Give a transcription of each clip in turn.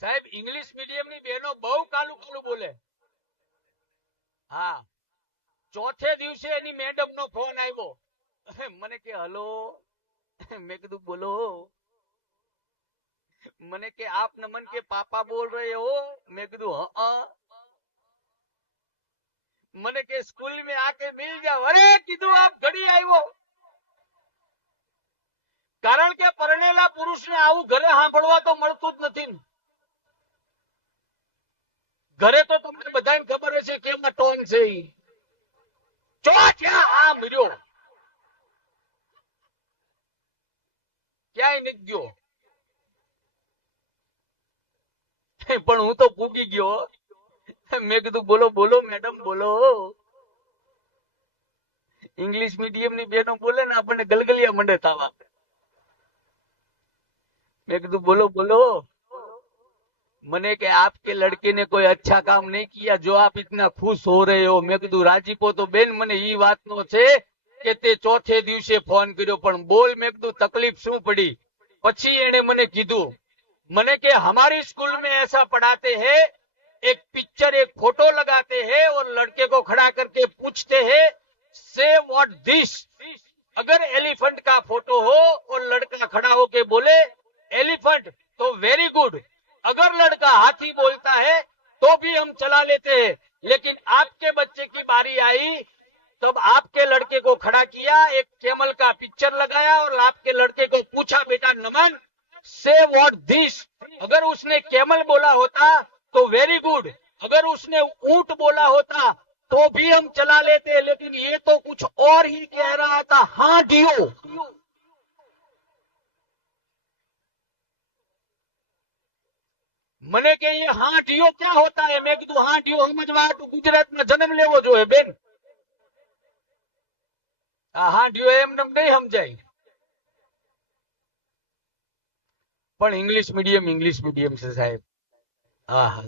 સાહેબ ઇંગ્લિશ મીડિયમની બહેનો બહુ કાલું કાલું બોલે. હા. ચોથે દિવસે એની મેડમ નો ફોન આવ્યો. મને કે, હલો. મેં કીધું, બોલો. મને કે, આપ નમન કે પાપા બોલ રહે હો. મેં કીધું, હ મને કે, સ્કૂલ મેં આકે મિલ જાવ અરે, કીધું, આપ ઘડી આવ્યો. કારણ કે પરણેલા પુરુષને આવું ઘરે સાંભળવા તો મળતું જ નથી ઘરે તો તમને બધાને ખબર હશે કેવા ટોન છે પણ હું તો પૂગી ગયો. મેં કીધું, બોલો બોલો, મેડમ, બોલો. ઇંગ્લિશ મીડિયમની બેનો બોલે ને આપણને ગલગલિયા મંડે તાવા મેં કીધું, બોલો બોલો. मैंने कि आपके लड़के ने कोई अच्छा काम नहीं किया जो आप इतना खुश हो रहे हो મેં કીધું રાજીપો તો બેન મને ઈ વાતનો છે કે તે ચોથે દિવસે ફોન કર્યો પણ બોલ મેં કીધું તકલીફ શું પડી પછી એણે મને કીધું મને કે हमारी स्कूल में ऐसा पढ़ाते हैं एक पिक्चर एक फोटो लगाते हैं और लड़के को खड़ा करके पूछते हैं से व्हाट दिस अगर उसने कैमल बोला होता तो वेरी गुड अगर उसने ऊंट बोला होता तो भी हम चला लेते लेकिन ये तो कुछ और ही कह रहा था हाँ डियो મને કે એ હાંડિયો ક્યાં હોતા હે મેં કીધું હાંડિયો સમજવા હાટુ ગુજરાતમાં જન્મ લેવો જોઈએ બેન આ હાંડિયો એમને એમ નહીં સમજાય પણ ઇંગ્લિશ મીડિયમ ઇંગ્લિશ મીડિયમ છે સાહેબ. હા હા.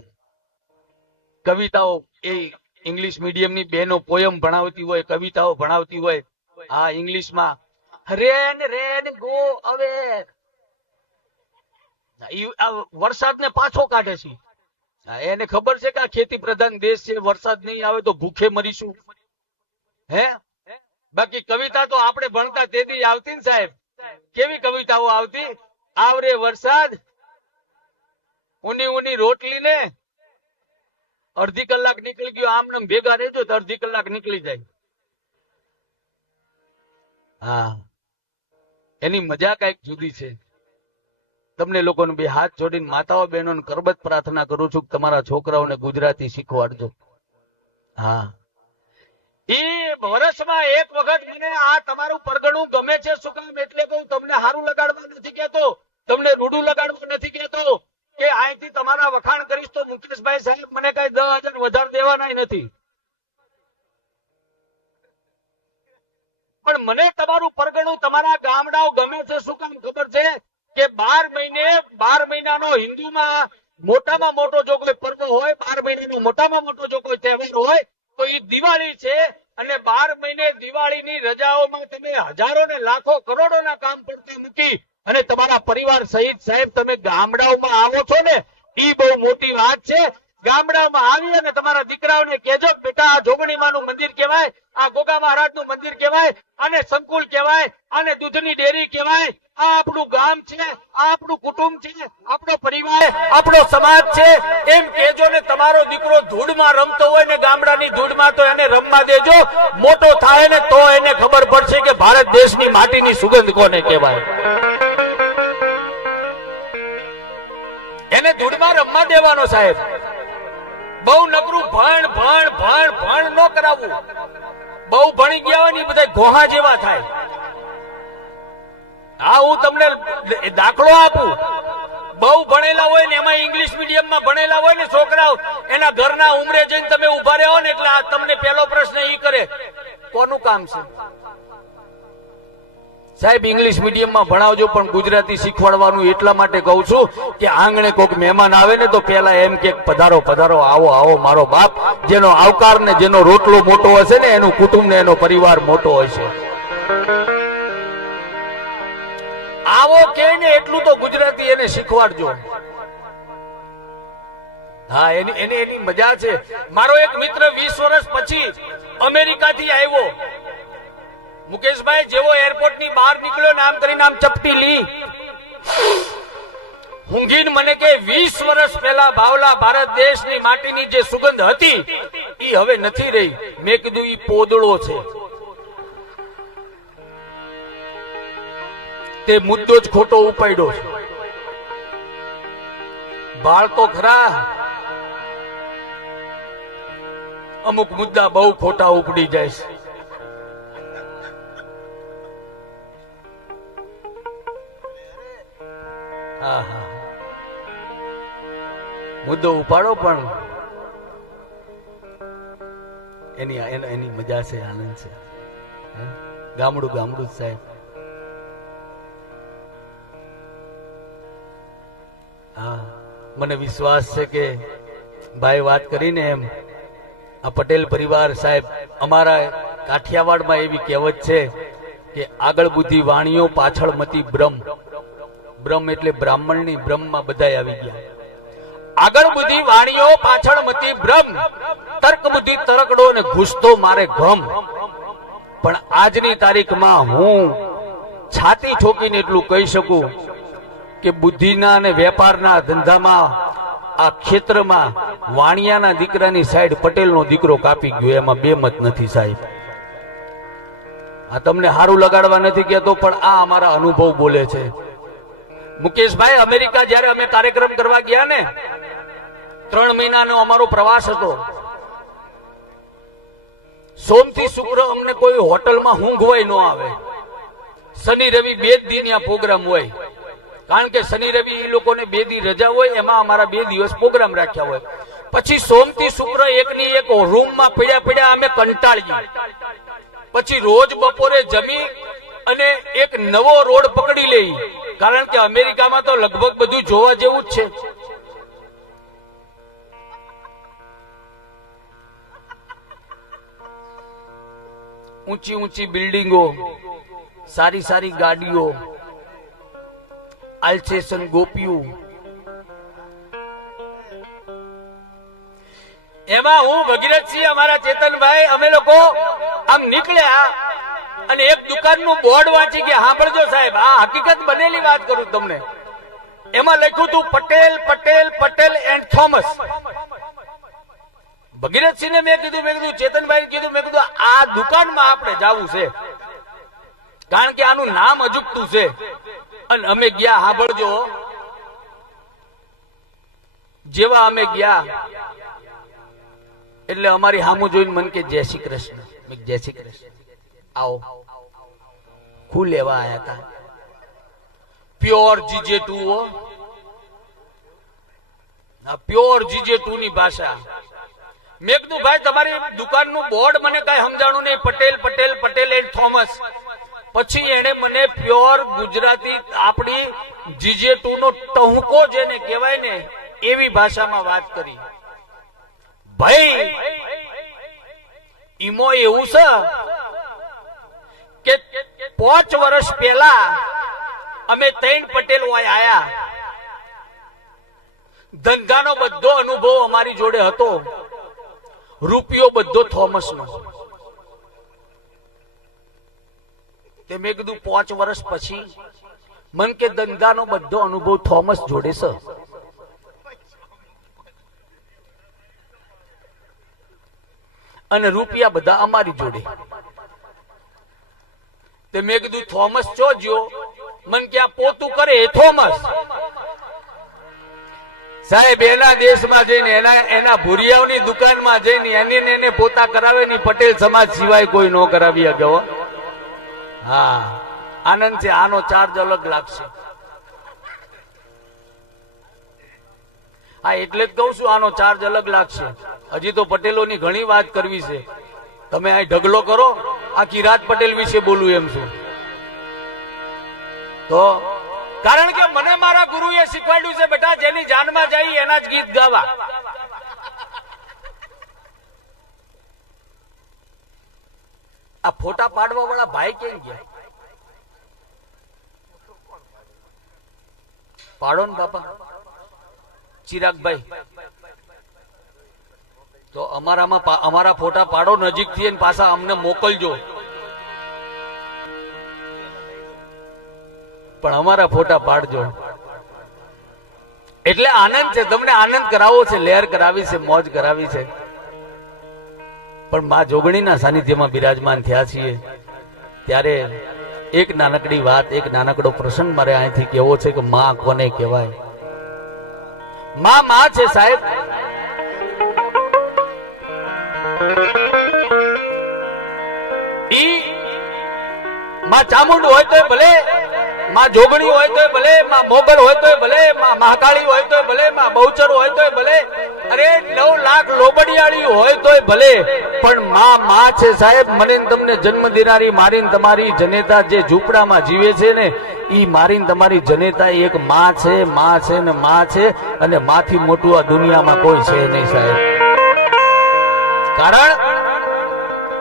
કવિતાઓ, એ ઇંગ્લિશ મીડિયમની બેનો પોયમ ભણાવતી હોય, કવિતાઓ ભણાવતી હોય હા ઇંગ્લિશમાં રેન રેન, ગો અવે વરસાદ ને પાછો કાઢે છે. એને ખબર છે કે આ ખેતી પ્રધાન દેશ છે, વરસાદ નહીં આવે તો ભૂખે મરીશું. હે? બાકી કવિતા તો આપણે ભણતા તેથી આવતી ને સાહેબ. કેવી કવિતાઓ આવતી? આવરે વરસાદ. ઊની ઊની રોટલી ને અડધી કલાક નીકળી ગયો, આમ ભેગા રહેજો તો અડધી કલાક નીકળી જાય. હા. એની મજા કંઈક જુદી છે. તમને લોકોને બે હાથ જોડીને માતાઓ બહેનો કરબત પ્રાર્થના કરું છું કે તમારા છોકરાઓને ગુજરાતી શીખવાડજો. હા. વર્ષમાં એક વખત મને આ તમારું પરગણું ગમે છે શું એટલે કહું તમને હારું લગાડવા નથી કહેતો, તમને રૂડું લગાડવા નથી કહેતો, કે અહીંથી તમારા વખાણ કરીશ તો મુકેશભાઈ સાહેબ મને કઈ દસ હજાર વધારે દેવાના નથી. પણ મને તમારું પરગણું તમારા ગામડાઓ ગમે છે શું કામ ખબર છે? કે બાર મહિને, બાર મહિનાનો હિન્દુમાં મોટામાં મોટો જો કોઈ પર્વ હોય, બાર મહિનાનો મોટામાં મોટો જો કોઈ તહેવાર હોય, તો એ દિવાળી છે અને બાર મહિને દિવાળીની રજાઓમાં તમે હજારો ને લાખો કરોડોના કામ પડતા મૂકી અને તમારા પરિવાર સહિત સાહેબ તમે ગામડાઓમાં આવો છો ને એ બહુ મોટી વાત છે. ગામડામાં આવી અને તમારા દીકરાઓને કેજો બેટા, આ જોગણીમાનું મંદિર કહેવાય, આ ગોગા મહારાજનું મંદિર કહેવાય, અને સંકુલ કહેવાય, અને દૂધની ડેરી કહેવાય આપણું ગામ છે, આપણું કુટુંબ છે, આપણો પરિવાર, આપણો સમાજ છે. એમ કેજો ને તમારો દીકરો ધૂળમાં રમતો હોય ને ગામડાની ધૂળમાં તો એને રમવા દેજો. મોટો થાય ને તો એને ખબર પડશે કે ભારત દેશની માટીની સુગંધ કોને કહેવાય. એને ધૂળમાં રમવા દેવાનો સાહેબ. બહુ નકરું ભણ ભણ ભણ ભણ ન કરાવવું. બહુ ભણી ગયા હોય ને બધા ગોહા જેવા થાય. હા, હું તમને દાખલો આપું. બહુ ભણેલા હોય ને, એમાં ઇંગ્લિશ મીડિયમમાં ભણેલા હોય ને છોકરાઓ, એના ઘરના ઉમરે જઈને તમે ઊભા રહ્યો ને, એટલે તમને પહેલો પ્રશ્ન એ કરે, કોનું કામ છે? સાહેબ ઇંગ્લિશ મીડિયમમાં ભણાવજો, પણ ગુજરાતી શીખવાડવાનું એટલા માટે કહું છું કે આંગણે કોઈક મહેમાન આવે ને, તો પેલા એમ કે, પધારો પધારો, આવો આવો, મારો બાપ. જેનો આવકાર ને, જેનો રોટલો મોટો હશે ને, એનું કુટુંબ ને એનો પરિવાર મોટો હશે. કે એટલું તો ગુજરાતી એને શીખવાડજો. હા, એની એની એની મજા છે. મારો એક મિત્ર 20 વર્ષ પછી અમેરિકાથી આવ્યો. મુકેશભાઈ, જેવો એરપોર્ટની બહાર નીકળ્યો, નામ કરીને આમ ચપટી લી. હુંગીન મને કે, વીસ વર્ષ પહેલા ભાવલા ભારત દેશની માટીની જે સુગંધ હતી, ઈ હવે નથી રહી. મેં કીધું, ઈ પોદળો છે. તે મુદ્દો જ ખોટો ઉપાડ્યો છે. બાળ તો ખરા. અમુક મુદ્દા બહુ ખોટા ઉપડી જાય છે. મુદ્દો ઉપાડો પણ એની એની મજા છે, આનંદ છે. ગામડું ગામડું સાહેબ. મને વિશ્વાસ છે કે ભાઈ વાત કરીને એમ આ પટેલ પરિવાર સાહેબ અમારા કાઠિયાવાડમાં એવી કહેવત છે કે આગળ બુદ્ધિ વાણીઓ, પાછળ મતી બ્રહ્મ. બ્રહ્મ એટલે બ્રાહ્મણની બ્રહ્મમાં બધા આવી ગયા. આગળ બુદ્ધિ વાણીઓ, પાછળ મતી બ્રહ્મ. તર્ક બુદ્ધિ તરકડો ને ઘૂસતો મારે ગમ પણ આજની તારીખમાં હું છાતી ઠોકીને એટલું કહી શકું કે બુદ્ધિના અને વેપારના ધંધામાં આ ક્ષેત્રમાં વાણિયાના દીકરાની સાઈડ પટેલનો દીકરો કાપી ગયો, એમાં બે મત નથી સાહેબ. આ તમને સારું લગાડવા નથી કહેતો, પણ આ અમારા અનુભવ બોલે છે. મુકેશભાઈ, અમેરિકા જ્યારે અમે કાર્યક્રમ કરવા ગયા ને, ત્રણ મહિનાનો અમારો પ્રવાસ હતો. સોમથી શુક્ર અમને કોઈ હોટલમાં ઊંઘવાય ન આવે. શનિ રવિ બે જ દિન પ્રોગ્રામ હોય. કારણ કે શનિ રવિ એ લોકોને બે દી રજા હોય, એમાં અમારા બે દિવસ પ્રોગ્રામ રાખ્યા હોય. પછી સોમથી શુક્ર એકની એક રૂમમાં પડ્યા પડ્યા અમે કંટાળીએ. પછી રોજ બપોરે જમી અને એક નવો રોડ પકડી લઈ. કારણ કે અમેરિકામાં તો લગભગ બધું જોવા જેવું જ છે. ઊંચી ઊંચી બિલ્ડિંગો, સારી સારી ગાડીઓ આલ્સેશન ગોપીઓ. એમાં હું, ભગીરથસિંહ, અમારા ચેતનભાઈ, અમે લોકો આમ નીકળ્યા અને એક દુકાનનું બોર્ડ વાંચી ગયા. સાંભળજો સાહેબ, આ હકીકત બનેલી વાત કરું તમને. એમાં લખ્યું હતું, પટેલ પટેલ પટેલ એન્ડ થોમસ. ભગીરથસિંહને મેં કીધું મેં કીધું ચેતનભાઈ કીધું, મેં કીધું, આ દુકાનમાં આપણે જાવું છે. કારણ કે આનું નામ અજુકતું છે. અને અમે ગયા, સાંભળજો. જેવા અમે ગયા, એટલે અમારી સામું જોઈને મન કે જય શ્રી કૃષ્ણ. જય શ્રી કૃષ્ણ. આવો. ખુ લેવા આયા હતા pure GJ two pure GJ two ની ભાષા. મેં કીધું, ભાઈ, તમારી દુકાનનું બોર્ડ મને કઈ સમજાણું નહીં. પટેલ પટેલ પટેલ એન્ડ થોમસ પછી એને મને પ્યોર ગુજરાતી આપણી જીજે ટુ નો ટહુકો જેને કહેવાય ને, એવી ભાષામાં વાત કરી. ભાઈ, ઈમો એવું છે કે પાંચ વર્ષ પહેલા અમે ત્રણ પટેલ આયા. ધંધાનો બધો અનુભવ અમારી જોડે હતો. રૂપિયો બધો થોમસ નો તે મેં કીધું, પાંચ વર્ષ પછી મન કે ધંધાનો બધો અનુભવ થોમસ જોડે છે અને રૂપિયા બધા અમારી જોડે. તે મેં કીધું, થોમસ ચોજ્યો મન કે આ પોતું કરે થોમસ. સાહેબ, એના દેશમાં જઈને, એના એના ભૂરિયાઓની દુકાનમાં જઈને એને એને પોતા કરાવે ની પટેલ સમાજ સિવાય કોઈ નો કરાવી શકે હો. આનંદ છે, આનો ચાર્જ અલગ લાગશે. હા, એટલે જ કહું છું, આનો ચાર્જ અલગ લાગશે. હજી તો પટેલોની ઘણી વાત કરવી છે. તમે આ ઢગલો કરો આ કિરાત પટેલ વિશે બોલું એમ છું. તો, કારણ કે મને મારા ગુરુએ શીખવાડ્યું છે, બેટા, જેની જાનમાં જાય એના જ ગીત ગાવા. આ ફોટા પાડવા વાળા ભાઈ કેમ ગયા? પાડો ને બાપા. ચિરાગભાઈ. તો અમારામાં અમારા ફોટા પાડો નજીકથી અને પાછા અમને મોકલજો. પણ અમારા ફોટા પાડજો. એટલે આનંદ છે. તમને આનંદ કરાવવો છે. લહેર કરાવી છે. મોજ કરાવી છે. પણ મા જોગણીના સાનિધ્યમાં બિરાજમાન થયા છીએ. ત્યારે એક નાનકડી વાત, એક નાનકડો પ્રસંગ મારે અહીંથી કેવો છે કે માં કોને કહેવાય? માં માં છે સાહેબ. ઈ માં ચામુંડ હોય તો ભલે માં જોગણી હોય તોય ભલે, માં મોગલ હોય તોય ભલે, માં મહાકાળી હોય તોય ભલે, માં બહુચર હોય તોય ભલે, અરે નવ લાખ લોબડિયાળી હોય તોય ભલે, પણ માં માં છે સાહેબ, મને તમને જન્મ દેનારી, મારી ને તમારી જનેતા જે ઝૂંપડામાં જીવે છે ને, ઈ મારી ને તમારી જનેતા એક માં છે માં છે ને માં છે, અને માથી મોટું આ દુનિયામાં કોઈ છે નહીં સાહેબ. કારણ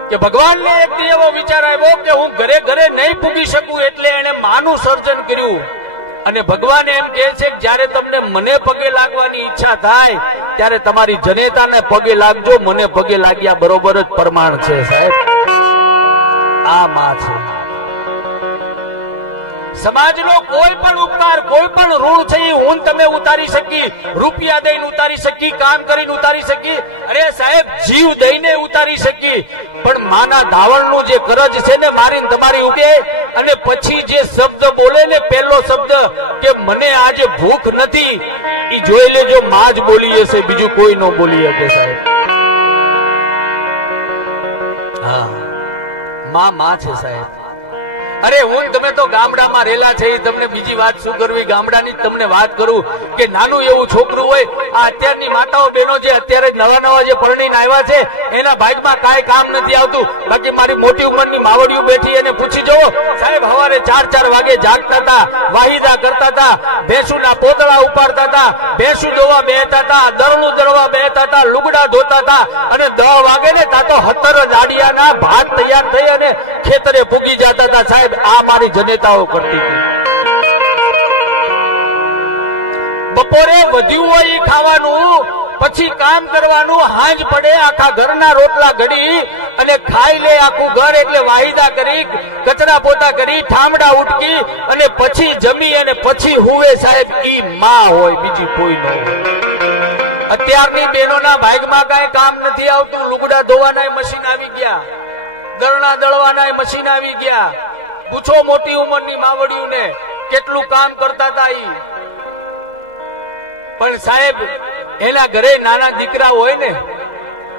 કે ભગવાનને એક એવો વિચાર આવ્યો કે હું ઘરે ઘરે નહીં પૂગી શકું એટલે એને માનું સર્જન કર્યું. અને ભગવાન એમ કહે છે કે જ્યારે તમને મને પગે લાગવાની ઈચ્છા થાય, ત્યારે તમારી જનેતાને પગે લાગજો. મને પગે લાગ્યા બરોબર જ પ્રમાણ છે સાહેબ. આ માં છે. સમાજનો કોઈ પણ ઉપકાર, કોઈ પણ ઋણ છે એ હું તમે ઉતારી શકી, રૂપિયા દઈને ઉતારી શકી, કામ કરીને ઉતારી શકી. અરે સાહેબ, જીવ દઈને ઉતારી શકી. પણ માના ધાવણનું જે કરજ છે ને મારી તમારી ઉગે, અને પછી જે શબ્દ બોલે ને પહેલો શબ્દ કે મને આજે ભૂખ નથી એ જોઈ લેજો, માં જ બોલી હશે, બીજું કોઈ ન બોલી શકે સાહેબ. હા. માં માં છે સાહેબ. અરે હું તમે તો ગામડામાં રહેલા છે તમને બીજી વાત શું કરવી? ગામડાની તમને વાત કરું કે નાનું એવું છોકરું હોય, આ અત્યારની માતાઓ બહેનો જે અત્યારે નવા નવા જે પરણીને આવ્યા છે, એના ભાગમાં કાંઈ કામ નથી આવતું. બાકી મારી મોટી ઉંમરની માવડીઓ બેઠી એને પૂછી જવો. સાહેબ, હવારે ચાર ચાર વાગે જાગતા હતા, વાહિદા કરતા હતા, ભેંસુના પોતળા ઉપાડતા હતા, ભેંસુ ધોવા બેહતા હતા, દરણું દળવા બેહતા હતા, લુગડા ધોતા હતા, અને દહ વાગે ને તા તો હતર જાડિયાના ભાત તૈયાર થઈ અને ખેતરે ભૂગી જતા હતા. સાહેબ આ મારી જનેતાઓ કરતી હતી. બપોરે વધ્યું હોય ખાવાનું, પછી કામ કરવાનું, હાંજ પડે, આખા ઘરના રોટલા ઘડી અને ખાઈ લે આખું ઘર એટલે વાહિદા કરી, કચરા પોતા કરી, ઠામડા ઉટકી અને પછી જમી અને પછી હુવે સાહેબ, ઈ માં હોય, બીજી કોઈ ન હોય. અત્યારની બહેનોના ભાગમાં કાંઈ કામ નથી આવતું, લુગડા ધોવાના મશીન આવી ગયા દળણા દળવાના મશીન આવી ગયા પૂછો મોટી ઉંમરની માવડીઓને કેટલું કામ કરતા હતા ઈ. પણ સાહેબ, એના ઘરે નાના દીકરા હોય ને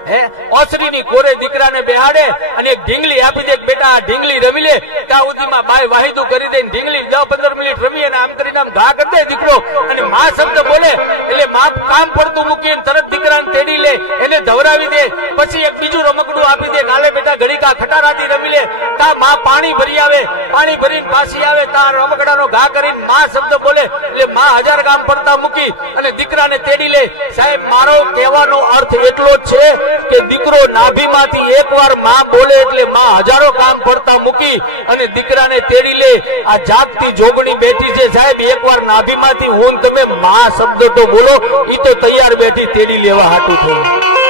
હે? ઓસરીની કોરે દીકરાને બેહાડે અને એક ઢીંગલી આપી દે બેટા, આ ઢીંગલી રમી લે. ત્યાં સુધીમાં બાય વાહિદું કરી દે ઢીંગલી દસ પંદર મિનિટ રમી અને આમ કરીને આમ ઘા કરી દે દીકરો. અને મા શબ્દ બોલે, એટલે મા કામ પડતું મૂકીને તરત દીકરાને તેડી લે, એને ધવરાવી દે. પછી એક બીજું રમકડું આપી દે કાલે બેટા, ઘડીકા ખટારાથી રમી લે. તા મા પાણી ભરી આવે. પાણી ભરીને પાછી આવે, તા રમકડાનો ઘા કરીને માં શબ્દ બોલે. એટલે મા હજાર કામ પડતા મૂકી અને દીકરાને તેડી લે. સાહેબ, મારો કહેવાનો અર્થ એટલો જ છે કે દીકરો નાભીમાંથી એકવારમાં બોલે એટલે માં હજારો કામ પડતા મૂકી અને દીકરાને તેડી લે. આ જાગતી જોગણી બેઠી છે. સાહેબ, એકવાર નાભીમાંથી હું તમે માં શબ્દ તો બોલો, ઈ તો તૈયાર બેઠી તેડી લેવા હાટું થયું.